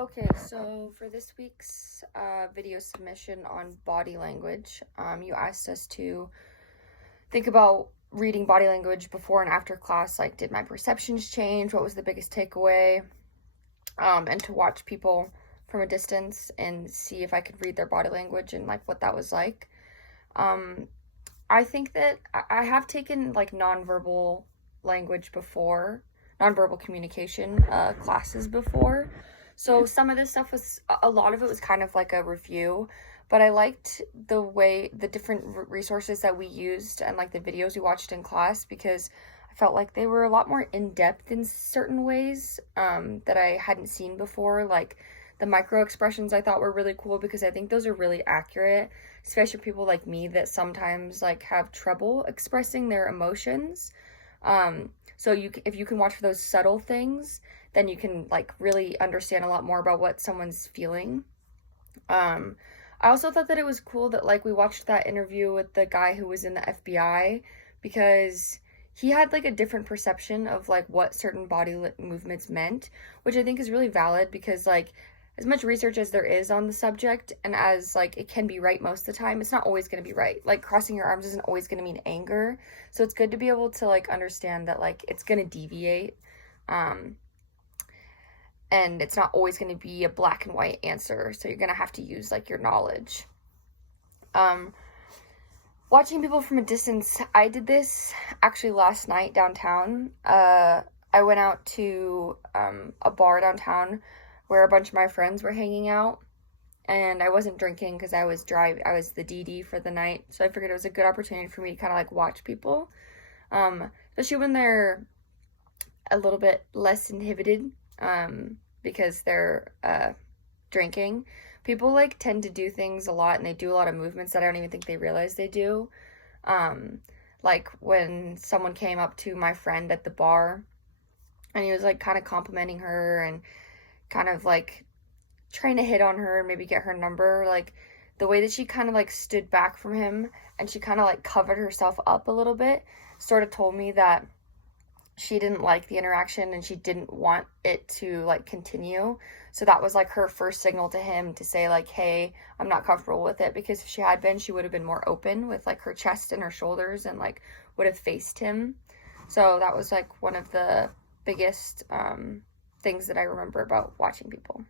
Okay, so for this week's video submission on body language, you asked us to think about reading body language before and after class, like did my perceptions change, what was the biggest takeaway, and to watch people from a distance and see if I could read their body language and like what that was like. I think that I have taken like nonverbal language before, nonverbal communication classes before. So some of this stuff was, a lot of it was kind of like a review, but I liked the different resources that we used and like the videos we watched in class because I felt like they were a lot more in-depth in certain ways that I hadn't seen before. Like the micro expressions I thought were really cool because I think those are really accurate, especially for people like me that sometimes like have trouble expressing their emotions. So if you can watch for those subtle things, then you can like really understand a lot more about what someone's feeling. I also thought that it was cool that like we watched that interview with the guy who was in the FBI because he had like a different perception of like what certain body movements meant, which I think is really valid because like as much research as there is on the subject and as like it can be right most of the time, it's not always going to be right. Like crossing your arms isn't always going to mean anger. So it's good to be able to like understand that like it's going to deviate. And it's not always going to be a black and white answer. So you're going to have to use like your knowledge. Watching people from a distance, I did this actually last night downtown. I went out to a bar downtown where a bunch of my friends were hanging out, and I wasn't drinking because I was the DD for the night, so I figured it was a good opportunity for me to kind of like watch people, especially when they're a little bit less inhibited, because they're drinking. People like tend to do things a lot and they do a lot of movements that I don't even think they realize they do. Like when someone came up to my friend at the bar and he was like kind of complimenting her and kind of like trying to hit on her and maybe get her number, like the way that she kind of like stood back from him and she kind of like covered herself up a little bit sort of told me that she didn't like the interaction and she didn't want it to like continue. So that was like her first signal to him to say like, hey, I'm not comfortable with it, because if she had been, she would have been more open with like her chest and her shoulders and like would have faced him. So that was like one of the biggest things that I remember about watching people.